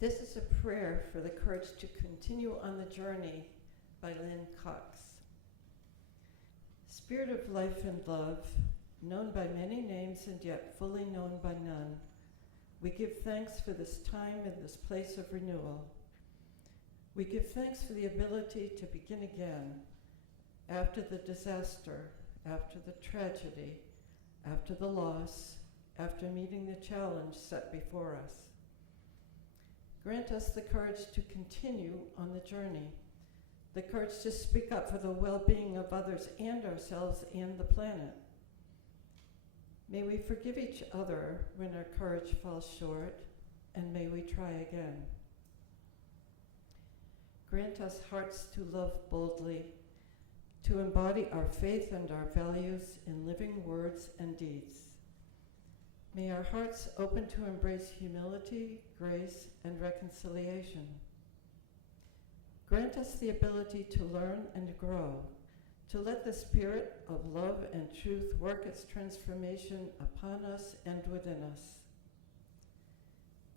This is a prayer for the courage to continue on the journey by Lynn Cox. Spirit of life and love, known by many names and yet fully known by none, we give thanks for this time and this place of renewal. We give thanks for the ability to begin again after the disaster, after the tragedy, after the loss, after meeting the challenge set before us. Grant us the courage to continue on the journey, the courage to speak up for the well-being of others and ourselves and the planet. May we forgive each other when our courage falls short, and may we try again. Grant us hearts to love boldly, to embody our faith and our values in living words and deeds. May our hearts open to embrace humility, grace, and reconciliation. Grant us the ability to learn and grow, to let the spirit of love and truth work its transformation upon us and within us.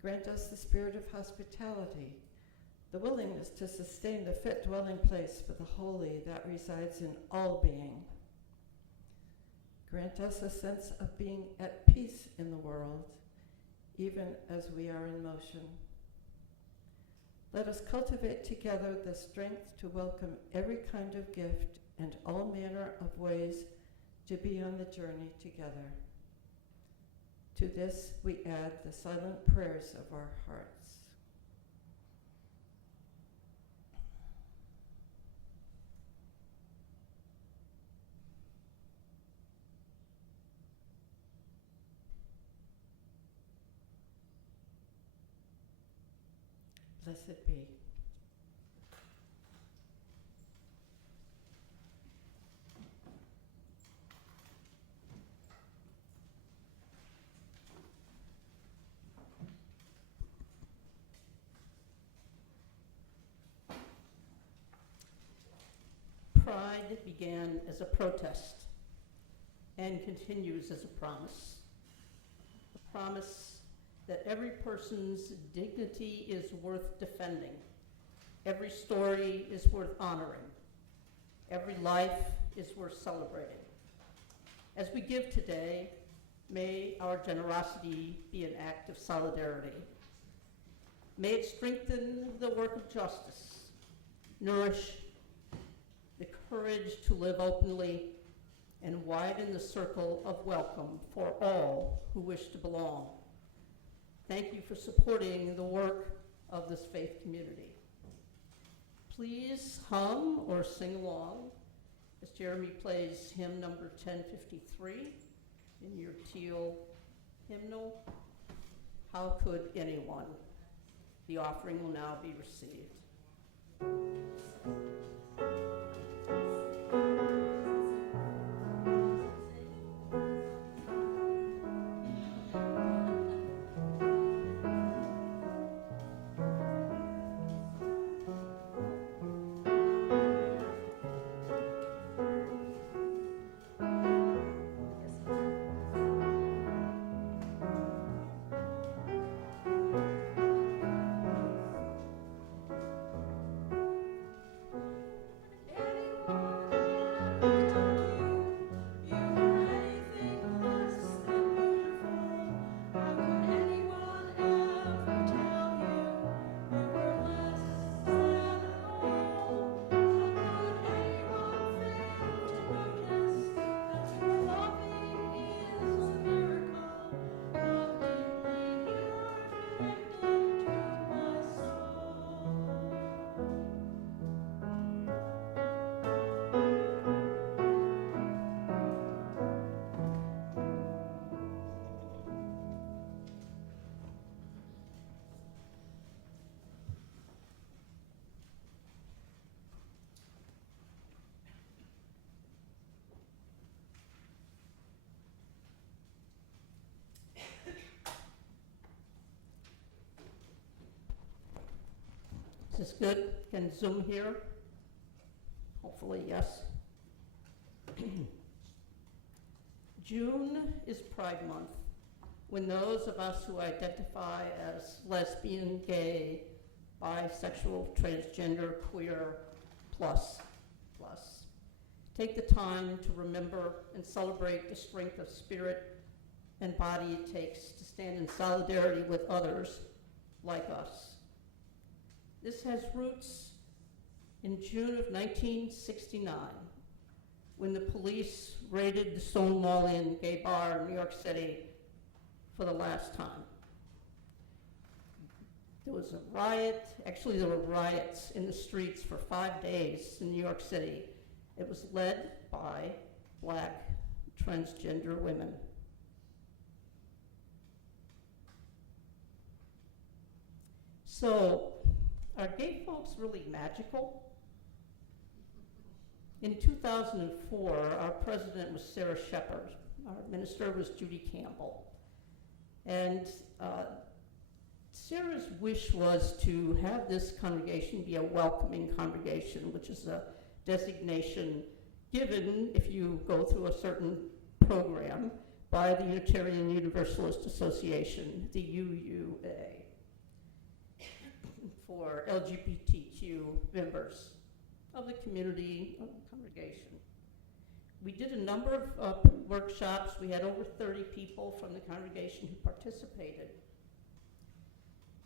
Grant us the spirit of hospitality, the willingness to sustain the fit dwelling place for the holy that resides in all being. Grant us a sense of being at peace in the world, even as we are in motion. Let us cultivate together the strength to welcome every kind of gift and all manner of ways to be on the journey together. To this we add the silent prayers of our hearts. Blessed be. Pride began as a protest and continues as a promise. A promise that every person's dignity is worth defending. Every story is worth honoring. Every life is worth celebrating. As we give today, may our generosity be an act of solidarity. May it strengthen the work of justice, nourish the courage to live openly, and widen the circle of welcome for all who wish to belong. Thank you for supporting the work of this faith community. Please hum or sing along as Jeremy plays hymn number 1053 in your teal hymnal, How Could Anyone? The offering will now be received. Is this good? Can Zoom hear? Hopefully, yes. June is Pride Month, when those of us who identify as lesbian, gay, bisexual, transgender, queer, plus, take the time to remember and celebrate the strength of spirit and body it takes to stand in solidarity with others like us. This has roots in June of 1969, when the police raided the Stonewall Inn gay bar in New York City for the last time. There was a riot, actually there were riots in the streets for 5 days in New York City. It was led by Black transgender women. So, are gay folks really magical? In 2004, our president was Sarah Shepard. Our minister was Judy Campbell. And Sarah's wish was to have this congregation be a welcoming congregation, which is a designation given if you go through a certain program by the Unitarian Universalist Association, the UUA, for LGBTQ members of the community, of the congregation. We did a number of workshops. We had over 30 people from the congregation who participated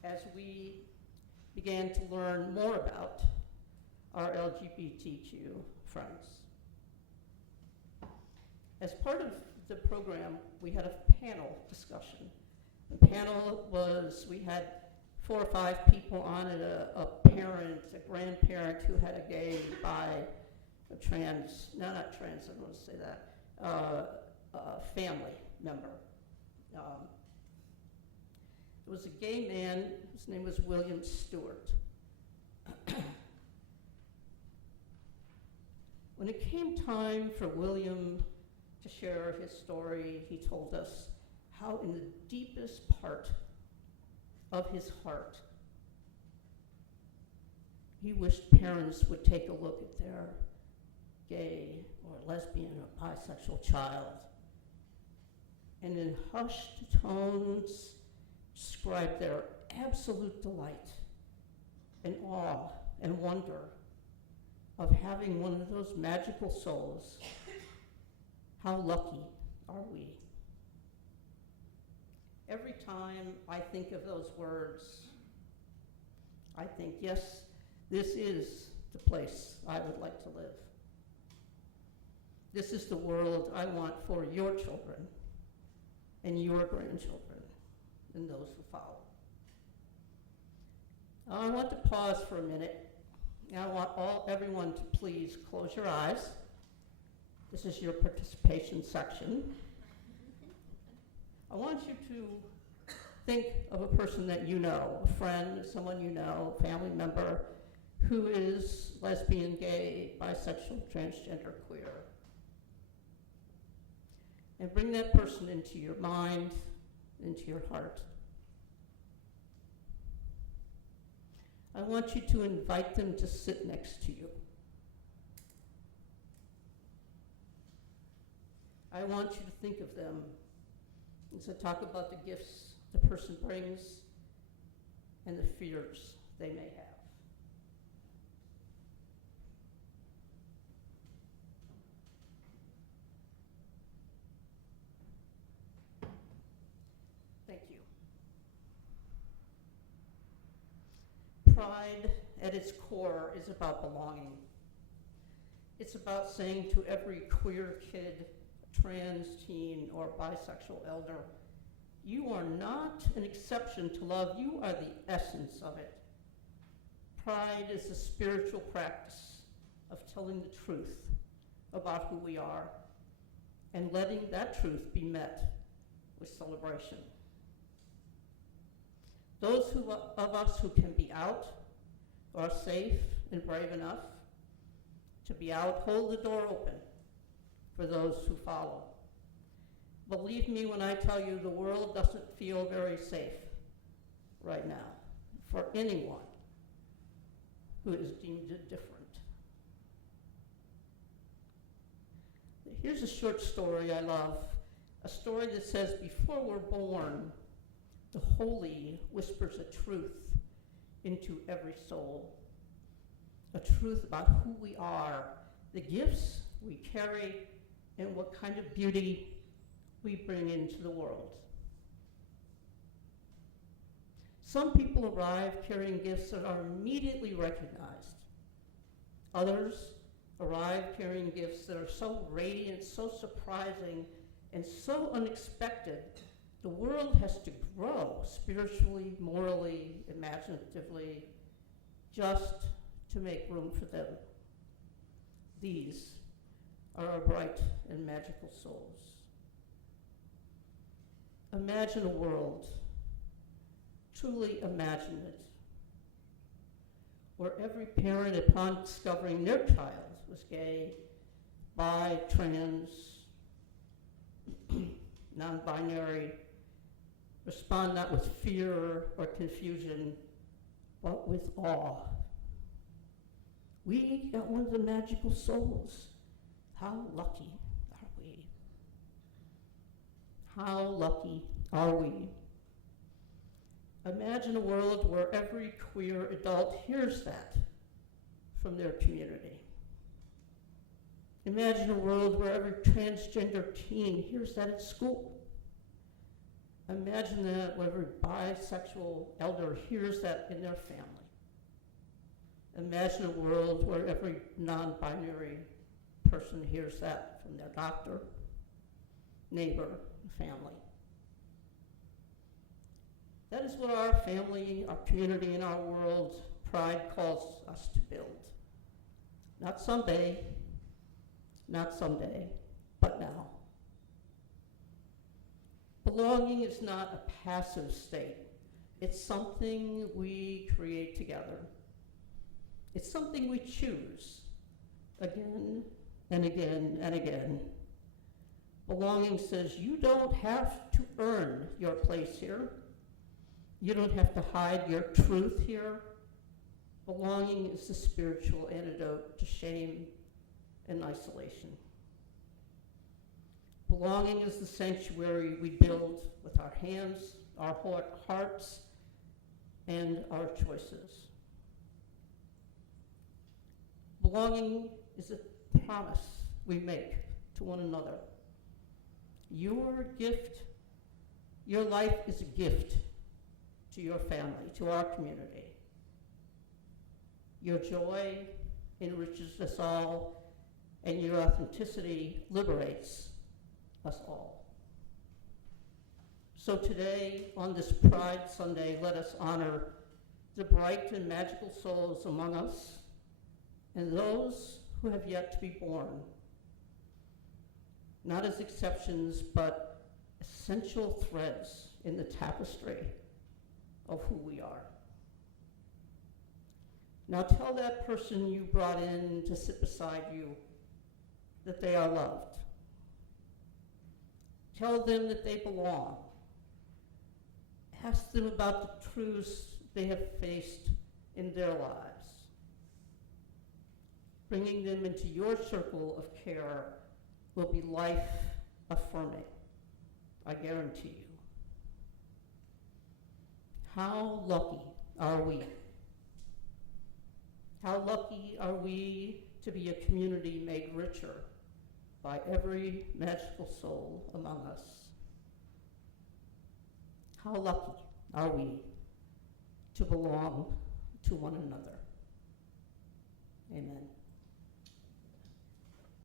as we began to learn more about our LGBTQ friends. As part of the program, we had a panel discussion. The panel was, we had 4 or 5 people on it, a parent, a grandparent who had a gay, bi, a trans, no, not trans, I don't want to say that, a family member. There was a gay man, his name was William Stewart. When it came time for William to share his story, he told us how in the deepest part of his heart, he wished parents would take a look at their gay or lesbian or bisexual child and in hushed tones describe their absolute delight and awe and wonder of having one of those magical souls. How lucky are we? Every time I think of those words, I think, yes, this is the place I would like to live. This is the world I want for your children and your grandchildren and those who follow. Now, I want to pause for a minute. I want everyone to please close your eyes. This is your participation section. I want you to think of a person that you know, a friend, someone you know, a family member who is lesbian, gay, bisexual, transgender, queer. And bring that person into your mind, into your heart. I want you to invite them to sit next to you. I want you to think of them as I talk about the gifts the person brings and the fears they may have. Thank you. Pride at its core is about belonging. It's about saying to every queer kid, trans teen, or bisexual elder, you are not an exception to love, you are the essence of it. Pride is a spiritual practice of telling the truth about who we are and letting that truth be met with celebration. Those of us who can be out are safe and brave enough to be out, hold the door open for those who follow. Believe me when I tell you the world doesn't feel very safe right now for anyone who is deemed different. Here's a short story I love. A story that says before we're born, the holy whispers a truth into every soul. A truth about who we are, the gifts we carry, and what kind of beauty we bring into the world. Some people arrive carrying gifts that are immediately recognized. Others arrive carrying gifts that are so radiant, so surprising, and so unexpected, the world has to grow spiritually, morally, imaginatively, just to make room for them. These are our bright and magical souls. Imagine a world, truly imagine it, where every parent, upon discovering their child was gay, bi, trans, non-binary, respond not with fear or confusion, but with awe. We got one of the magical souls. How lucky are we? How lucky are we? Imagine a world where every queer adult hears that from their community. Imagine a world where every transgender teen hears that at school. Imagine that where every bisexual elder hears that in their family. Imagine a world where every non-binary person hears that from their doctor, neighbor, family. That is what our family, our community, and our world pride calls us to build. Not someday, not someday, but now. Belonging is not a passive state. It's something we create together. It's something we choose again and again and again. Belonging says you don't have to earn your place here. You don't have to hide your truth here. Belonging is the spiritual antidote to shame and isolation. Belonging is the sanctuary we build with our hands, our hearts, and our choices. Belonging is a promise we make to one another. Your gift, your life is a gift to your family, to our community. Your joy enriches us all, and your authenticity liberates us all. So today, on this Pride Sunday, let us honor the bright and magical souls among us and those who have yet to be born, not as exceptions, but essential threads in the tapestry of who we are. Now tell that person you brought in to sit beside you that they are loved. Tell them that they belong. Ask them about the truths they have faced in their lives. Bringing them into your circle of care will be life-affirming, I guarantee you. How lucky are we? How lucky are we to be a community made richer by every magical soul among us? How lucky are we to belong to one another?